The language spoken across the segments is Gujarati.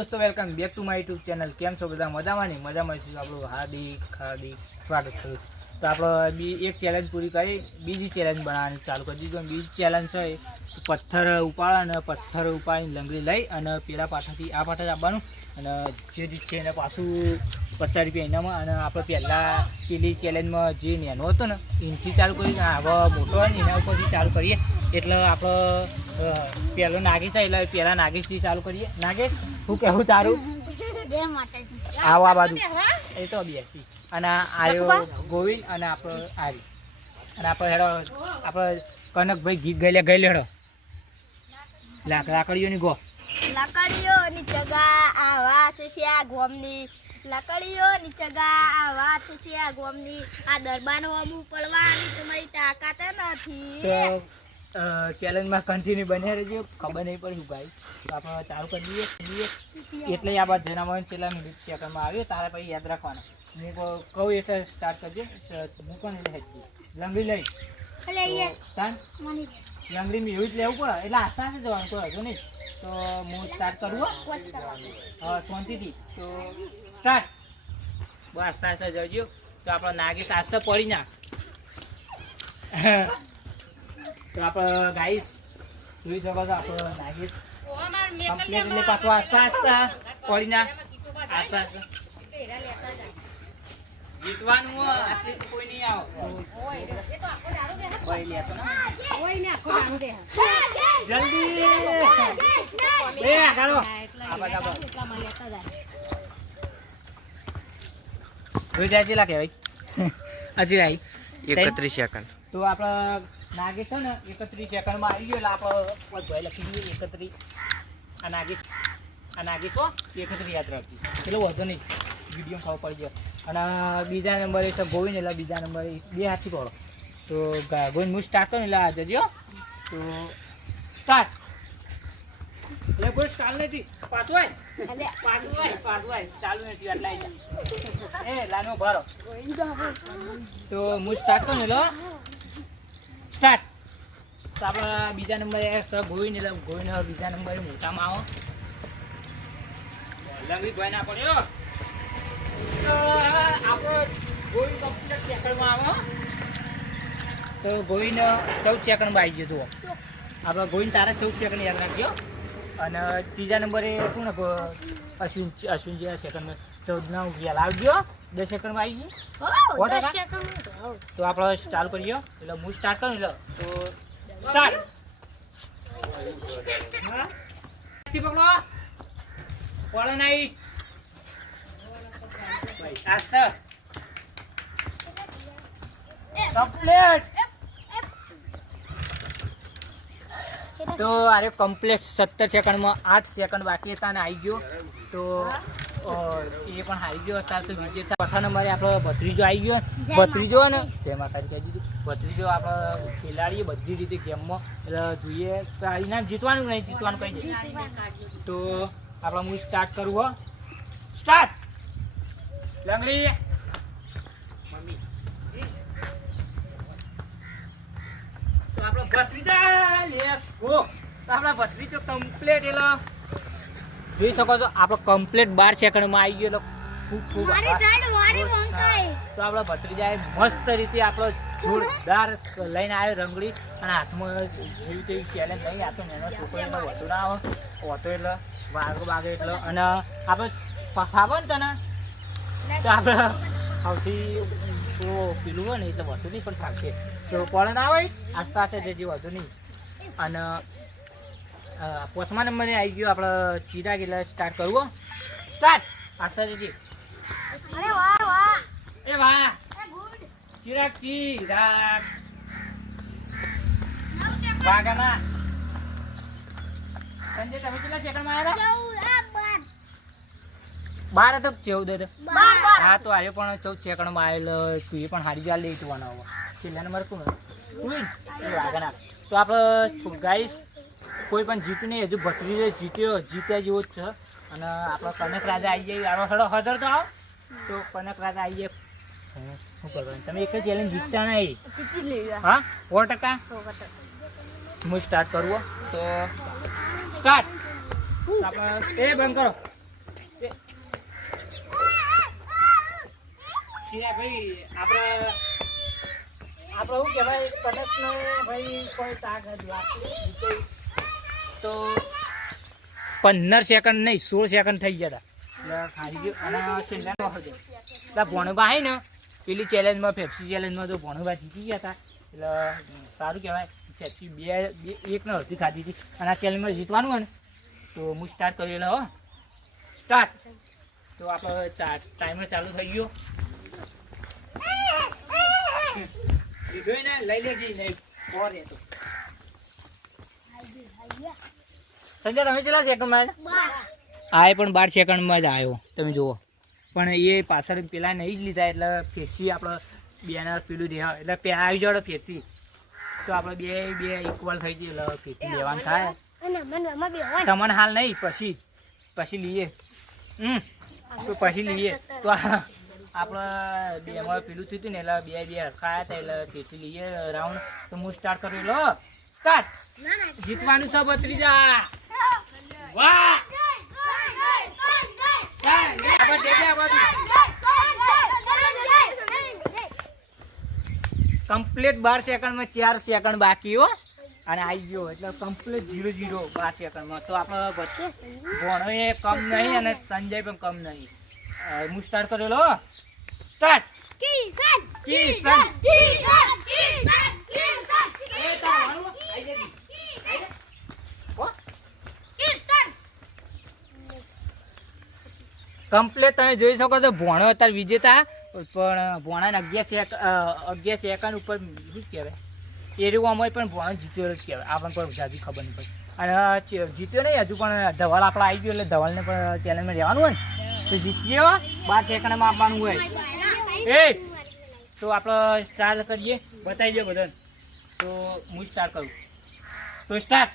દોસ્તો welcome back to my YouTube channel કેમ છો બધા? મજામાં ને? મજામાં છું. આપણું હાર્દિક હાર્દિક સ્વાગત કરું તો આપણે બી એક ચેલેન્જ પૂરી કરી, બીજી ચેલેન્જ બનાવવાની ચાલુ કરી દીધું. બીજી ચેલેન્જ છે, પથ્થર ઉપાડ અને પથ્થર ઉપાડીને લંગડી લઈ અને પેલા પાઠાથી આ પાટા આપવાનું. અને જે છે એને પાછું પચાસ રૂપિયા એનામાં. અને આપણે પહેલાં પેલી ચેલેન્જમાં જે નેનો હતો ને, એનથી ચાલુ કરી હવે મોટો હોય ને એના ઉપરથી ચાલુ કરીએ. એટલે આપણે પેલો છે એટલે પહેલાં નાગેશથી ચાલુ કરીએ. નાગેશ શું કહેવું તારું? આવો આ બાજુ. એ તો બેસી. અને આવ્યો ગોવિંદ અને આપણો આર્ય અને આપણે હેડો આપણે કનકભાઈ ગીત ગયેલા ગઈ લેડો લાક લાકડીઓની ગો. લાકડીઓની ચગા આવા છે આ ગોમની. લાકડીઓની ચગા વાત છે આ ગોમની. આ દરબાર હોમું પડવાની તમારી તાકાત નથી. ચેલેન્જમાં કન્ટિન્યુ બન્યા રહેજો. ખબર નહીં પડી ભાઈ તો આપણે ચાલુ કરી દઈએ. દઈએ એટલે આ બાદ જેનામાં છેલ્લા મિનિટ સેકન્ડમાં આવ્યો. તારે પછી યાદ રાખવાના. હું કહું- એટલે સ્ટાર્ટ કરજો. હું પણ એટલે હેચી લંગડી લઈ. લંગડી લંગડી એવું જ લેવું પડે. એટલે આસ્તા આસ્તે જવાનું કોઈ હજુ નહીં. તો હું સ્ટાર્ટ કરું હા. શાંતિથી. તો સ્ટાર્ટ બસ આસ્તે આસ્તે જજો. તો આપણો નાગેશ આસ્તે પડી ના તો આપણે ગાઈસ જોઈ શકો છો આપણો નાગેશ એટલે પાછો આસ્તા પડીના પડી ના આસ્તે આસ્તે જીતવાનું આટલે તો કોઈ નહીં આવો. ભાઈ લેતો ના જલ્દી. એ આવો. આ. જોઈ જાય કેટલા કહેવાય હજી આવી એકત્રીસ સેકન્ડ તો આપણે નાગેશ છે ને એકત્રીસ સેકન્ડમાં આવી ગયો એટલે આપણે ભાઈ લખી દઈએ એકત્રીસ. આ નાગેશ આ નાગેશ હો. એકત્રીસ યાદ રાખજો. એટલે વધુ નહીં. વીડિયો ખાવ પડી ગયો અને બીજા નંબરે છે ગોવિંદ એટલે બીજા નંબરે બે હાથી પડો. તો ગોવિંદ હું સ્ટાર્ટ કરું એટલે આ જજો તો સ્ટાર્ટ એટલે કોઈ સ્ટાલ નથી. પાછું આય. પાછું હોય પાછું હોય ચાલુ નથી જા એ લાનો ભરો તો હું સ્ટાર્ટ કરું એટલે સ્ટાર્ટ તો આપણે બીજા નંબરે સ એટલે ગોવિંદ બીજા નંબરે મોટામાં આવો. લંગડી ભાઈ ના પડ્યો. તો આપણો ગોવિંદ કમ્પ્લીટ સેકન્ડમાં આવો. તો ગોવિંદ ચૌદ સેકન્ડમાં આવી ગયો જુઓ. આપણે ગોવિંદ તારા ચૌદ સેકન્ડ યાદ રાખજો. અને ત્રીજા નંબરે કોણ ગો- અશ્વિન અશ્વિન જે સેકન્ડમાં ચૌદના વહેલા ગયો. દસ સેકન્ડમાં આવી ગઈ તો આપણે સ્ટાર્ટ કરીએ. એટલે હું સ્ટાર્ટ કરું એટલે તો સ્ટાર્ટ પકડો. તો અરે કમ્પ્લેટ સત્તર સેકન્ડમાં આઠ સેકન્ડ બાકી હતા ને આવી ગયો. તો એ પણ હારી ગયો તો વિજેતા આપણો ભત્રીજો આવી ગયો. ભત્રીજો ને જય માતાજી કહી દીધું. ભત્રીજો આપણે ખેલાડીએ બધી રીતે ગેમમાં એટલે જોઈએ તો ઇનામ જીતવાનું નહીં જીતવાનું કહી દે. તો આપણે હું સ્ટાર્ટ કરું હો. સ્ટાર્ટ લંગડી. મમ્મી. તો આપણો ભત્રીજા લેસ ગો આપણા ભત્રીજો કમ્પ્લીટ એટલે જોઈ શકો છો આપણો કમ્પ્લીટ બાર સેકન્ડમાં આવી ગયો ખૂબ ખૂબ તો આપણા ભત્રીજાએ મસ્ત રીતે આપણો જોરદાર લઈને આવ્યો રંગડી અને હાથમાં જેવી તેવી ચેલેન્જ નહીં આ તો નાનો છોકરો એટલે વધુ ના આવે ઓટો એટલે વાગો વાગે એટલે અને આપણે ફાવો ને? તને તો આપણે સૌથી પીલું પેલું હોય ને એટલે વધુ નહીં પણ ફાવશે તો પડે ના હોય? આસ્તે આસ્તે જજે વધુ નહીં. અને પાંચમા નંબરે આવી ગયો આપણે ચિરાગ એટલે સ્ટાર્ટ કરવો સ્ટાર્ટ આસ્તે અરે વાહ વાહ. એ વાહ. ચિરાગ ચિરાગ વાગાના સંજય તમે કેટલા ચૌદ આ બાર. કે ચૌદ હતો? હા તો આવ્યો પણ ચૌદ સેકન્ડમાં આવેલો તું એ પણ હારી ગયા લઈ તું બનાવો છેલ્લા નંબર કોણ તું તો આપણે ગાઈસ કોઈ પણ જીત નહીં હજુ ભત્રીજો જીત્યો જીત્યા જેવો જ છે. અને આપણો કનક રાજા આવી જાય આનો થોડો હજર તો આવો. તો કનક રાજા આવી જાય શું કરવાનું? તમે એક જ ચેલેન્જ જીતતા નહીં. હા? સો ટકા? હું સ્ટાર્ટ કરવો તો સ્ટાર્ટ આપણે એ બંધ કરો. ભાઈ આપણે આપણે શું કહેવાય? કનકને ભાઈ કોઈ તાકાત વાત તો પંદર સેકન્ડ નહીં સોળ સેકન્ડ થઈ ગયા હતા એટલે ખાઈ ગયો હતો ભણવા આવી ને પેલી ચેલેન્જમાં પેપ્સી ચેલેન્જમાં તો ભણવા જીતી ગયા હતા એટલે સારું કહેવાય. પેપ્સી બે બે એક ન અડધી ખાધી હતી. અને આ ચેલેન્જમાં જીતવાનું હોય ને તો હું સ્ટાર્ટ કરી હો. સ્ટાર્ટ તો આપણો ટાઈમર ચાલુ થઈ ગયો. લીધો ને લઈ લેજે નહીં બોર એ તો. સંજય તમે કેટલા સેકન્ડમાં આ એ પણ બાર સેકન્ડમાં જ આવ્યો. તમે જુઓ. પણ એ પાછળ પેલા નહીં જ લીધા એટલે ફેસી આપણે બેના પેલું રહ્યા એટલે પે આવી જોડે ફેસી. તો આપણે બે બે ઇક્વલ થઈ ગઈ એટલે ફેસી લેવાનું થાય. તમને હાલ નહીં પછી પછી લઈએ. હમ. તો પછી લઈએ. તો આપણે આપણે બેમાં પેલું થયું હતું ને એટલે બે બે હરખા હતા એટલે ફેસી લઈએ રાઉન્ડ તો હું સ્ટાર્ટ કરી લો. કાટ જીતવાનું છે બત્રીજા વાહ. કમ્પ્લીટ બાર સેકન્ડમાં ચાર સેકન્ડ બાકી હો. અને આવી ગયો એટલે કમ્પ્લીટ ઝીરો ઝીરો બાર સેકન્ડમાં. તો આપણે બચ્ચું ભણો કમ નહીં અને સંજય પણ કમ નહીં. હું સ્ટાર્ટ કરેલો સ્ટાર્ટ કિસન કિસન કિસન કિસન કમ્પ્લીટ તમે જોઈ શકો છો. ભોણો અત્યારે વિજેતા, પણ ભોણાને અગિયાર સેક અગિયાર સેકન્ડ ઉપર શું કહેવાય? એ રહ્યું અમે પણ ભોણો જીત્યો જ કહેવાય. આપણને પણ જાજી ખબર નહીં પડી. અને જીત્યો નહીં હજુ, પણ ધવલ આપણે આવી ગયો એટલે ધવલને પણ ચેલેન્જમાં રહેવાનું હોય તો જીત્યો. બાર સેકન્ડમાં આપવાનું હોય. એ, તો આપણે સ્ટાર્ટ કરીએ. બતાવી દો બધાને. તો હું સ્ટાર્ટ કરું. તો સ્ટાર્ટ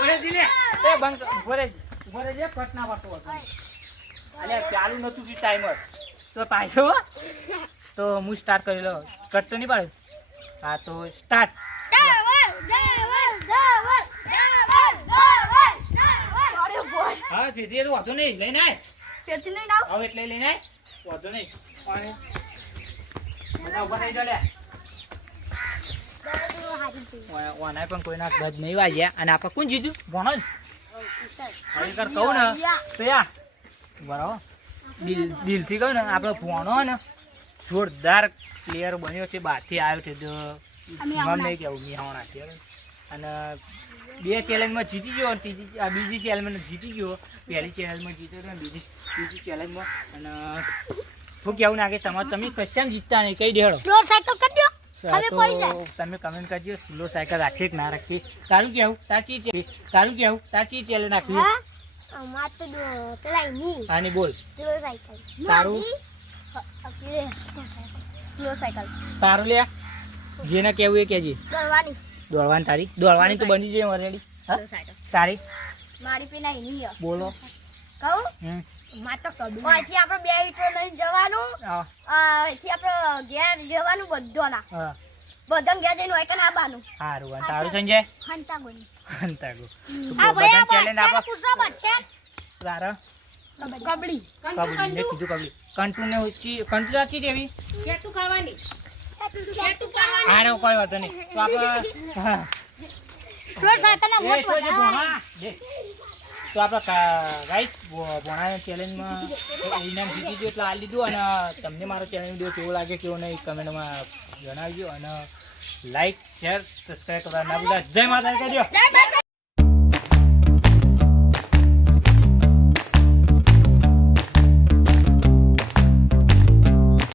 રહેજે લે. એ બંધ કર, ઊભો રહેજે. ઊભો રહેજે કટ ના વાગતો હતો. અરે ચાલુ નતું કે ટાઈમર તો પાછો તો હું સ્ટાર્ટ કરી લો કટ તો નહીં પાડે હા તો સ્ટાર્ટ હા ફેરી એ તો વાંધો નહીં. લઈને આય. એટલે લઈને આય. વાંધો નહીં. ઊભા થઈ જાઓ લે ઓ- ઓનાય પણ કોઈના ગજ નહીં વાગ્યા અને આપણે કોણ જીધું ભણો જ ખરેખર કહું ને તો યા બરાબર દિલ દિલથી કહું ને આપણે ભણો ને. જોરદાર પ્લેયર બન્યો છે બહારથી આવ્યો છે. તો નહીં કેવું મિહાવણા અને બે ચેલેન્જમાં જીતી ગયો ત્રીજી આ બીજી ચેલેન્જમાં જીતી ગયો. પહેલી ચેલેન્જમાં જીત્યો હતો બીજી બીજી ચેલેન્જમાં અને શું કેવું નાખે તમારે તમે કશામાં જીતતા નહીં કઈ દેડો. ખબર પડી જાય. તમે કમેન્ટ કરજો સ્લો સાયકલ રાખીએ કે ના રાખીએ તારું કેવું? તાચી છે. તારું કેવું? તાચી ચેલેન્જ નાખવી આની બોલ. તારું? Slow cycle. તારું લે. જેને કેવું એ કેજે. દોડવાની. તારી. દોડવાની તો બની જાય ઓલરેડી. તારી? મારી પે નહીં બોલો. કહું? માં તો કડું અહીંથી આપણે બે ઈટો લઈને જવાનું. અહીંથી આપણે ઘેર જવાનું બધોના. હા. બધા ઘેર જઈને હોય કે ના બાનું. સારું અને તારું સંજય. હંતા ગોની તારું આ ભાઈ આ ચેલેન્જ આપો. પૂછવા બચ્ચે તારા? કબડી કબડ્ડી. મેં કીધું કબડ્ડી. કંટુ ને કંટુ દેવી. ખાવાની. ચેટુ આને કોઈ નહીં. તો આપણે મોટ. તો આપણે ગાઈસ ભોણા ચેલેન્જમાં ઇનામ જીતી ગયું એટલે આ લીધું અને તમને મારો ચેલેન્જ વીડિયો કેવો લાગે કેવો નહીં, કમેન્ટમાં જણાવજો અને લાઈક શેર સબસ્ક્રાઈબ કરવા ના ભૂલતા. જય માતા કરજો